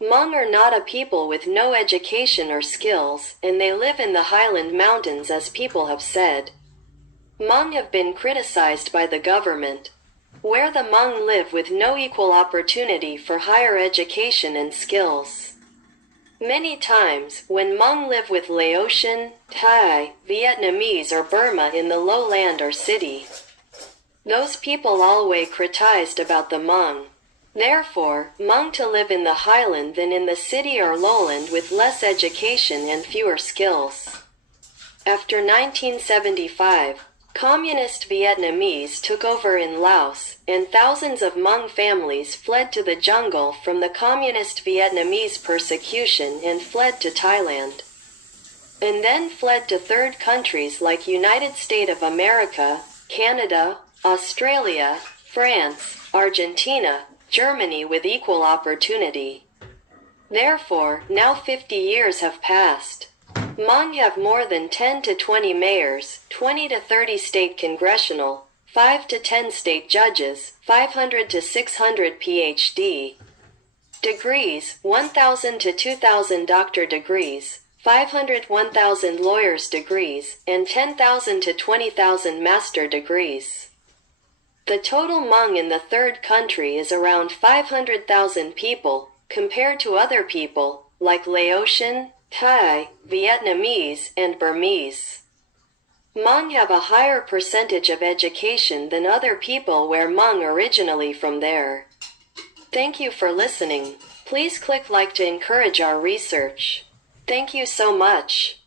Hmong are not a people with no education or skills, and they live in the highland mountains as people have said. Hmong have been criticized by the government, where the Hmong live with no equal opportunity for higher education and skills. Many times, when Hmong live with Laotian, Thai, Vietnamese or Burma in the lowland or city, those people always criticized about the Hmong. Therefore, Hmong to live in the highland than in the city or lowland with less education and fewer skills. After 1975, Communist Vietnamese took over in Laos, and thousands of Hmong families fled to the jungle from the Communist Vietnamese persecution and fled to Thailand. And then fled to third countries like United States of America, Canada, Australia, France, Argentina, Germany with equal opportunity. Therefore, now 50 years have passed. Hmong have more than 10 to 20 mayors, 20 to 30 state congressional, 5 to 10 state judges, 500 to 600 PhD degrees, 1,000 to 2,000 doctor degrees, 500 1,000 lawyers degrees, and 10,000 to 20,000 master degrees. The total Hmong in the third country is around 500,000 people, compared to other people, like Laotian, Thai, Vietnamese, and Burmese. Hmong have a higher percentage of education than other people where Hmong originally from there. Thank you for listening. Please click like to encourage our research. Thank you so much.